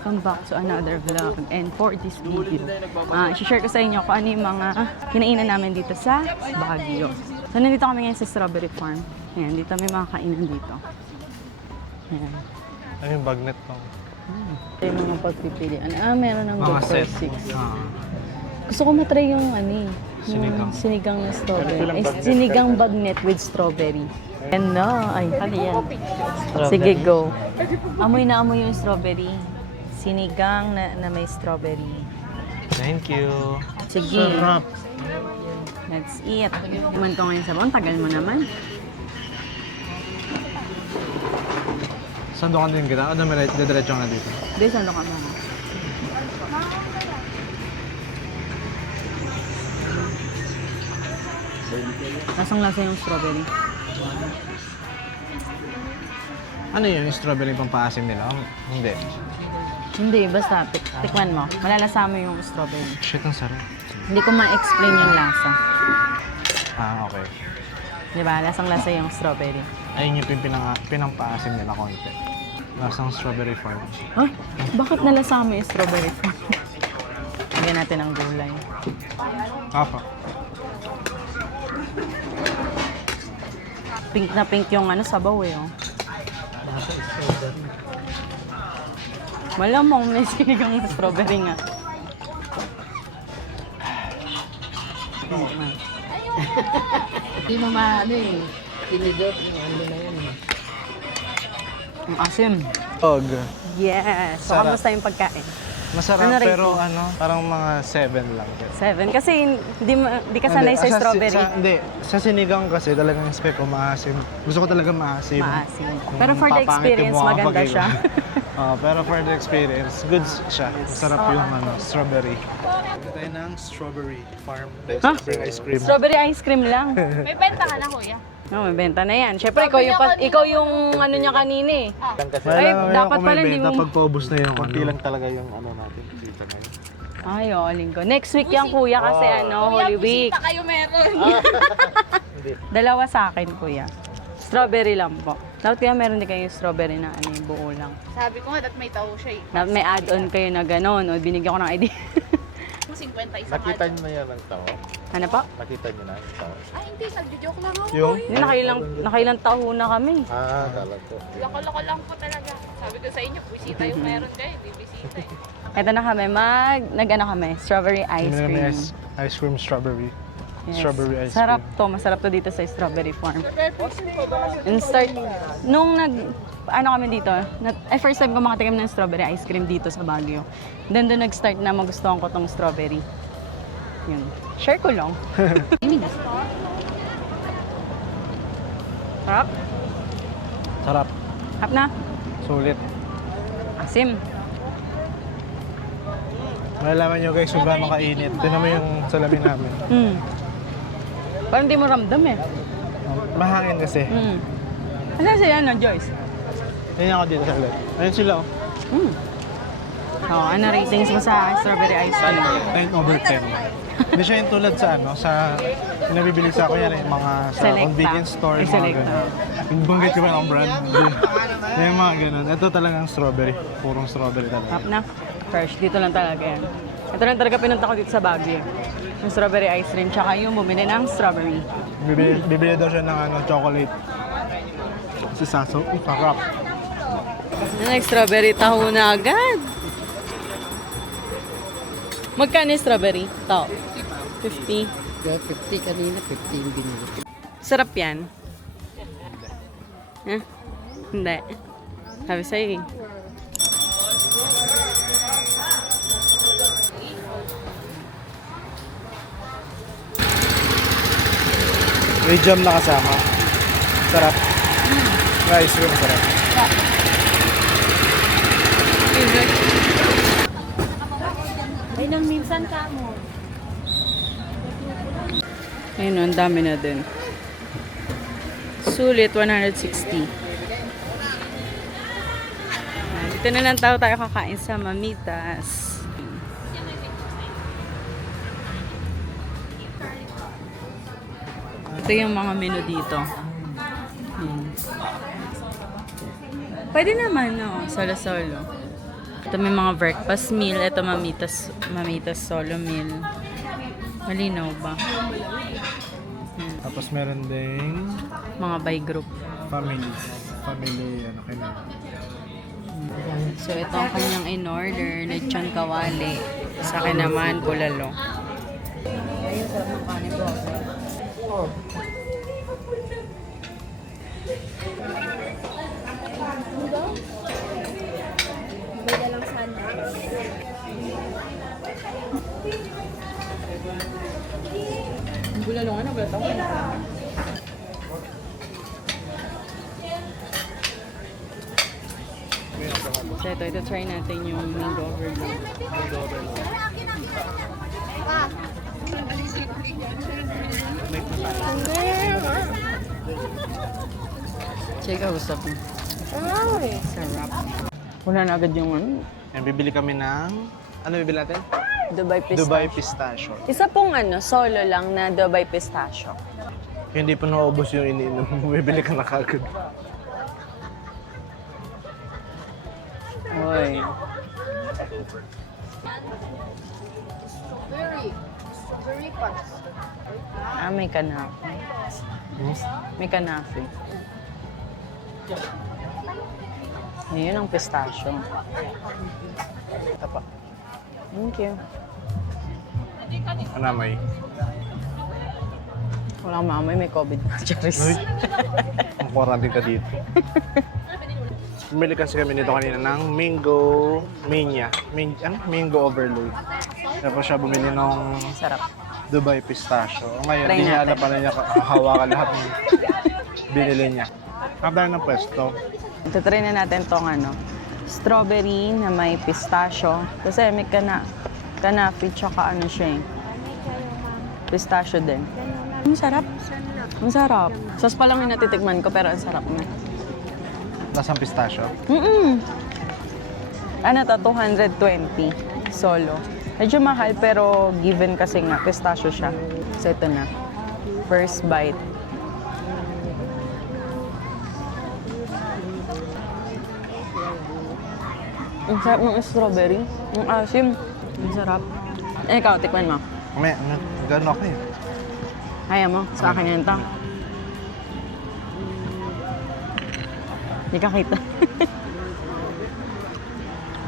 welcome back to another vlog. And for this video, i-share ko sa inyo kung ano yung mga kinainan namin dito sa Baguio. So, nandito kami ngayon sa Strawberry Farm. Ayan, dito may mga kainan dito. Ayan. Ano yung bagnet ko? Yung mga pagpipilian. Meron ng Mga Dr. set. Six. Gusto ko matry yung Sinigang. yung sinigang na strawberry. Ay, sinigang bagnet with strawberry. And no, ay, ano yan? Sige, go. Amoy na amoy yung strawberry. Sinigang na may strawberry. Thank you. Sige. Sarap. Let's eat. Kuman ko ngayon sa bawang. Tagal mo naman. Saan doon ka din kita? O diretso nga dito? Hindi, saan ka mo? Lasang-lasa yung strawberry. Ano yun? Yung strawberry pampaasim nila? Hindi. Hindi, basta tikman mo. Malalasa mo yung strawberry. Shit, ang sarap. Hindi ko ma-explain yung lasa. Okay. Di ba? Lasang-lasa yung strawberry. Ayun yung pinampaasim nila konti. Lasang strawberry farm. Ay, bakit nalasa mo yung strawberry farm? Lagyan natin ang gulay. Apa. Pink na pink yung sabaw eh. Oh. Malamang may sinigang na strawberry nga. Hindi mo tinidor yung ano na yan. Ang asim. Og. Yes. So, Sarap. kamusta yung pagkain? Masarap Ano rate pero mo? parang mga 7 lang. 7. Kasi hindi ka sanay sa strawberry. Hindi. Sa sinigang kasi talagang expect ko maasim. Gusto ko talaga maasim. Maasim. Yung Pero for the papangitin experience, mo maganda kapag siya. pero for the experience, good siya. Masarap yung strawberry. Ito tayo ng strawberry farm. Huh? Strawberry ice cream. Strawberry ice cream lang. May benta ka na, kuya. No, may benta na yan. Siyempre, ikaw yung ano niya kanina eh. Ay, dapat pala hindi mo... Pag paubos na yung Konti lang talaga yung ano natin dito ngayon. Ay, linggo. Next week yan, kuya, kasi Holy Week. Bisita kayo meron. Dalawa sa akin, kuya. Strawberry lang po. Dapat kaya meron din kayo strawberry na yung buo lang. Sabi ko nga, that may tao siya eh. Dapat may add-on kayo na gano'n. O, binigyan ko ng idea. 50 isang Nakita niyo na yan ang tao? Ano po? Nakita niyo na yung tao? Ay, hindi. Nagjo-joke lang ako. Yung? Hindi, nakailang taon na kami. Kala ko. Loko-loko lang po talaga. Sabi ko sa inyo, bisita yung meron kayo. Hindi bisita eh. Ito na kami, nag-ano kami, strawberry ice cream. Ice cream strawberry. Yes. Strawberry ice Sarap cream. to, masarap to dito sa Strawberry Farm. And nung kami dito, first time ko makatikim ng strawberry ice cream dito sa Baguio. Then doon nag-start na magustuhan ko tong strawberry. Yun. Share ko lang. Sarap? Sarap. Sarap na? Sulit. Asim. Malalaman nyo guys kung gaano kainit. Tignan mo yung salamin namin. Parang hindi mo ramdam eh. Mahangin kasi. Ano siya, Joyce? Tingnan ako dito sa ulit. Ayun sila oh. Ano ratings mo sa strawberry ice cream? 10/10. Hindi siya yung tulad sa pinabibili sa ako yan mga sa Selecta. convenience store, mga Selecta. ganun. Yung banggit ko ba ng brand? Hindi. Yung mga ganun. Ito talagang strawberry. Purong strawberry talaga. Sarap na. Fresh. Dito lang talaga yan. Ito lang talaga pinunta ko dito sa Baguio. Yung strawberry ice cream, tsaka yung bumili ng strawberry. Bibili daw siya ng chocolate. Si Saso, sarap. Nag-strawberry taho na agad. Magkano yung strawberry? Taho. 50. Kaya 50 kanina, 50 yung binili. Sarap yan. Hindi. Sabi sa'yo eh. May jam na kasama. Sarap. Ice cream, sarap. Ay, nang minsan ka mo. Ayun, ang dami na din. Sulit, 160. Dito na lang tayo kakain sa Mamitas. Ito yung mga menu dito. Pwede naman, no? Solo-solo. Ito may mga breakfast meal. Ito mamitas solo meal. Malinaw ba? Tapos meron ding Mga by group. family, ano kayo. So, ito ang kanyang in-order. Lechon kawali. Sa akin naman, bulalo. Ayun, sarap ng kanin po. Bulalo nga na, bulalo ko. So, ito try natin yung mango overload. Check out gusto ko. Sarap. Wala na agad yung ano. Yan, bibili kami ng... Ano bibili natin? Dubai pistachio. Dubai Pistachio. Isa pong solo lang na Dubai pistachio. Kaya hindi pa naubos yung iniinom mo, bibili ka na kagad. Uy. May kanafe. May kanafe. Ayun ang pistachio. Ito pa. Thank you. Ano may? Walang maamoy, may COVID na. Charis. Uy, ang quarantine ka dito. Bumili kasi kami nito kanina ng mango mania. Mango overload. Tapos siya bumili ng Sarap. Dubai Pistachio. O ngayon, Try hindi niya natin. alam pala niya hawakan lahat ng binili niya. Kapag ng pwesto, Ito-try na natin tong strawberry na may pistachio. Kasi may kanafe tsaka siya eh. Pistachio din. Ang sarap. Ang sarap. Sauce pa lang yung natitikman ko pero ang sarap niya. lasang pistachio. Ano to? 220 solo. Medyo mahal pero given kasi nga pistachio siya. So ito na. First bite. Ang sarap ng strawberry. Ang asim. Ang sarap. Ikaw, tikman mo. May, gano'n ako eh. Kaya mo? Sa akin yan to. Hindi ka kita.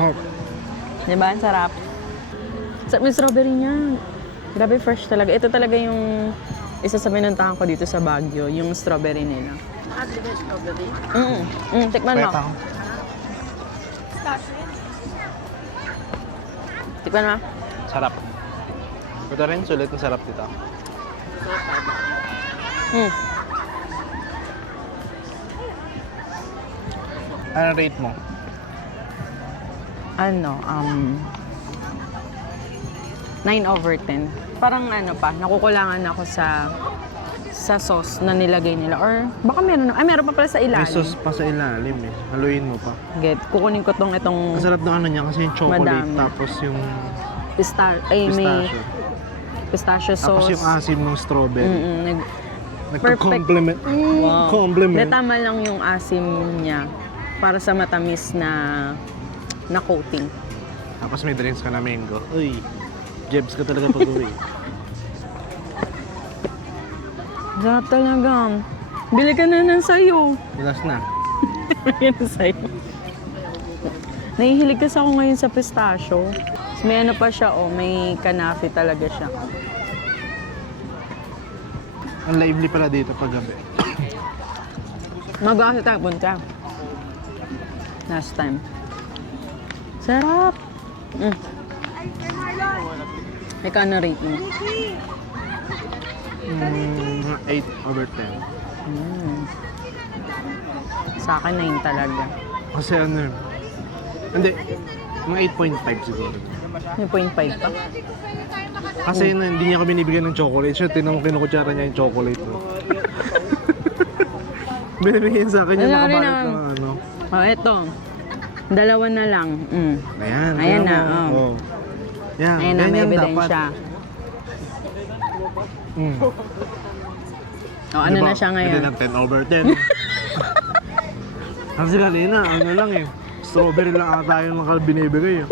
Oh, Diba? Ang sarap. Sarap yung strawberry niya. Grabe fresh talaga. Ito talaga yung isa sa pinuntahan ko dito sa Baguio. Yung strawberry nila. Strawberry. Tikman mo. petang. Tikman mo. Sarap. Ito rin, sulit na sarap dito. Ano rate mo? 9/10. Parang nakukulangan ako sa sauce na nilagay nila. Or baka meron pa pala sa May ilalim. sauce pa sa ilalim eh. Haluin mo pa. Get. Kukunin ko itong Ang sarap ng niya kasi yung chocolate Madami. tapos yung may pistachio. pistachio sauce. Tapos yung asim ng strawberry. Wow. Nagko-compliment. Hindi, Compliment. tama lang yung asim niya para sa matamis na coating. Tapos may drinks ka na mango. Uy, jebs ka talaga pag-uwi. Sarap talaga. Bili ka na ng sayo. Last na. Yan ang sayo. Nahihilig kasi ako ngayon sa pistachio. May pa siya, may kanafe talaga siya. Ang lively pala dito pag gabi. Mag-aasa tayo punta. Last time. Sarap! Ikaw na rate mo. 8/10. Sa akin 9 talaga. Kasi hindi, mga 8.5 siguro. May 0.5 pa. Kasi hindi niya kami binibigyan ng chocolate. Siya, kinukutsara niya yung chocolate. No? Binibigyan sa akin yung Wala rin nakabalot naman. ng ano. Eto. Dalawa na lang. Ayan. Ayan na, Oh. Yan, Ayan na, may ganyan ebidensya. Ano na siya ngayon? Hindi ng 10/10. Kasi kanina, ano lang eh. Strawberry lang ata yung binibigay.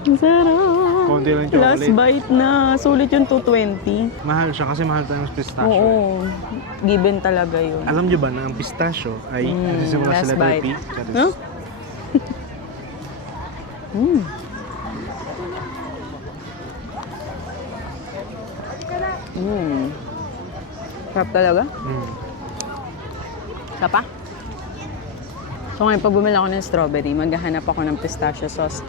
Ang sarap. Konti lang Last chocolate. bite na. Sulit yung 220. Mahal siya kasi mahal tayong pistachio. Oo. Given talaga yun. Alam niyo ba na ang pistachio ay nagsisimula last sa letter bite. P? Charis. Huh? Sarap talaga. Isa pa? So ngayon, pag bumili ako ng strawberry, maghahanap ako ng pistachio sauce.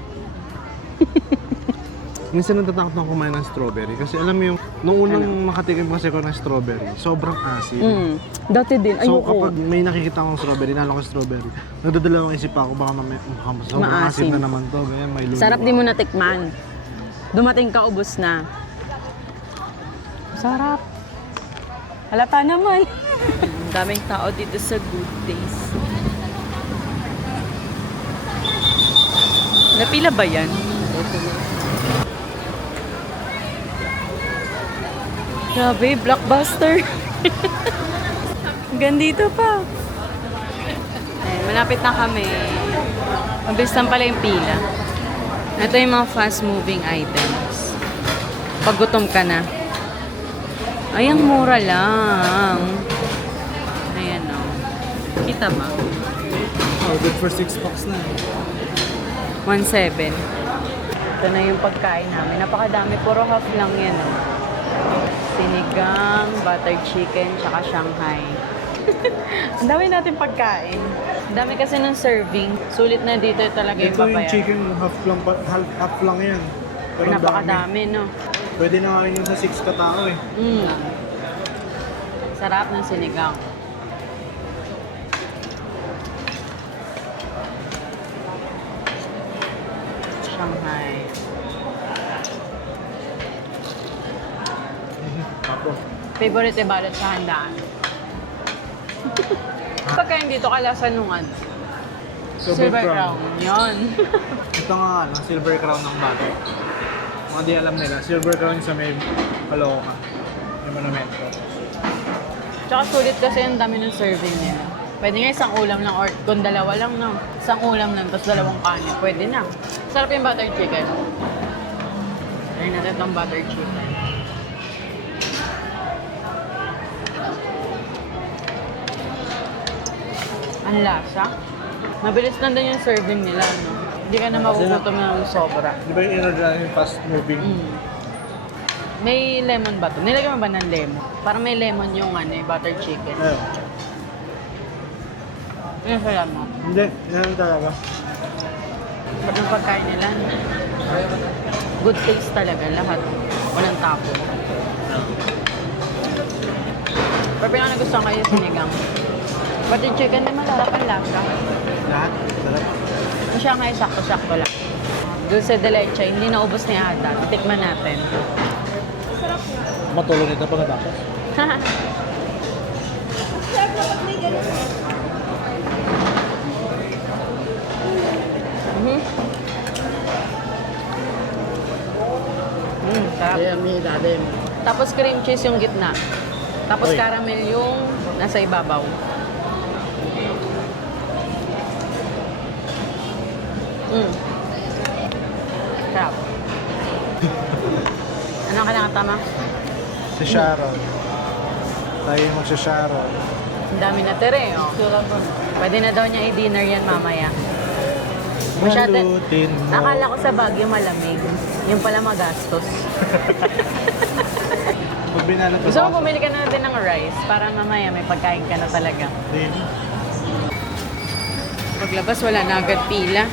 Minsan natatakot ako kumain ng strawberry kasi alam mo yung nung unang makatikim kasi ako ng strawberry, sobrang asin. Dati din, So ayoko. kapag may nakikita akong strawberry, nalo ko strawberry, nagdadalawang isip ako baka sobrang Maasim. asim na naman to, ganyan may luluwa. Sarap din mo natikman. Dumating ka, ubos na. Sarap. Halata naman. Daming tao dito sa Good Days. Napila ba yan? Grabe, blockbuster. Gandito pa. Ay, malapit na kami. Mabilis lang pala yung pila. Ito yung mga fast-moving items. Pag gutom ka na. Ay, ang mura lang. Ayan o. Kita ba? Oh, good for 6 bucks na. 1.7. Ito na yung pagkain namin. Napakadami. Puro half lang yan o. Sinigang, buttered chicken, tsaka Shanghai. Ang dami natin pagkain. Ang dami kasi ng serving. Sulit na dito talaga yung Ito yung babayaran. chicken, half lang yan. Pero ang dami. Napakadami, no? Pwede na kain yun sa 6 katao eh. Sarap ng sinigang. Shanghai. Favorite e balot sa handaan. Pagkain dito kalasan nung ano? Silver Crown. Yun. Ito nga, silver crown ng bago. Mga di alam nila, silver crown sa may Caloocan. Yung monumento. Tsaka sulit kasi ang dami ng serving nila. Pwede nga isang ulam lang or kung dalawa lang, no? Isang ulam lang, tapos dalawang kanin. Pwede na. Sarap yung buttered chicken. Try natin itong buttered chicken. Ang lasa. Mabilis lang din yung serving nila, no? Hindi ka na magugutom ng sobra. Di ba yung in-order natin yung fast moving? May lemon ba ito? Nilagyan mo ba ng lemon? Parang may lemon yung ano, yung buttered chicken. Ayun. Ano sa mo? Hindi, yan talaga. Pag yung pagkain nila, good taste talaga lahat. Walang tapo. Pero pinaka nagustuhan kayo yung sinigang. Buttered chicken din masarap ang lasa. Lahat? Sarap. Yung siya nga sakto-sakto lang. Dulce de leche, hindi naubos ni Ada. Tikman natin. Matulog nito pagkatapos. Sarap. Kaya may ilalim. Tapos cream cheese yung gitna. Tapos Oy. caramel yung nasa ibabaw. Sarap. Ano ang kinakatama? Si Sharon. Tayo yung magsha-Sharon. Ang dami na tere, oh. Pwede na daw niya i-dinner yan mamaya. Masyado. Balutin mo. Akala ko sa Baguio malamig. Yung pala magastos. Pag binalat Gusto mo bumili ka na natin ng rice para mamaya may pagkain ka na talaga. Din. Paglabas wala na agad pila.